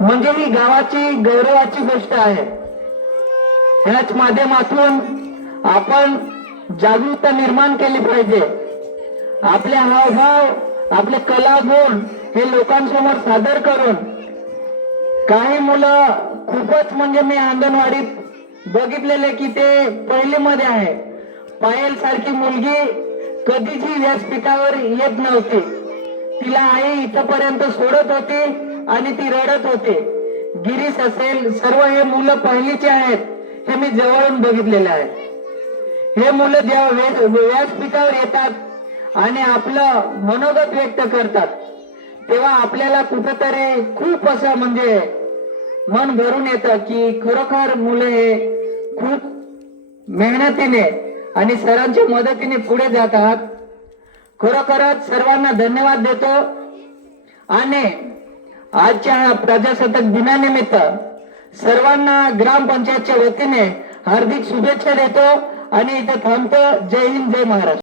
म्हणजे ही गावाची गौरवाची गोष्ट आहे। याच माध्यमातून आपण जागरूकता निर्माण केली पाहिजे। आपले हावभाव आपले कला गुण हे लोकांसमोर सादर करून काही मुलं खूपच म्हणजे मी अंगणवाडीत बघितलेले की ते पहिलीमध्ये आहे। पायल सारखी मुलगी कधीच व्यासपीठावर येत नव्हती। तिला आई इथपर्यंत सोडत होती आणि ती रडत होती। गिरीश असेल सर्व हे मुलं पहिलीचे आहेत, हे मी जवळून बघितलेले आहे। हे मुलं जेव्हा व्यासपीठावर येतात आणि आपलं मनोगत व्यक्त करतात तेव्हा आपल्याला कुठेतरी खूप असं म्हणजे मन भरून येतं की खरोखर मुलं हे खूप मेहनतीने आणि सरांच्या मदतीने पुढे जातात। खरोखरच सर्वांना धन्यवाद देतो आणि आजच्या प्रजासत्ताक दिनानिमित्त सर्वांना ग्रामपंचायतच्या वतीने हार्दिक शुभेच्छा देतो आणि इथे थांबतो। जय हिंद, जय महाराष्ट्र।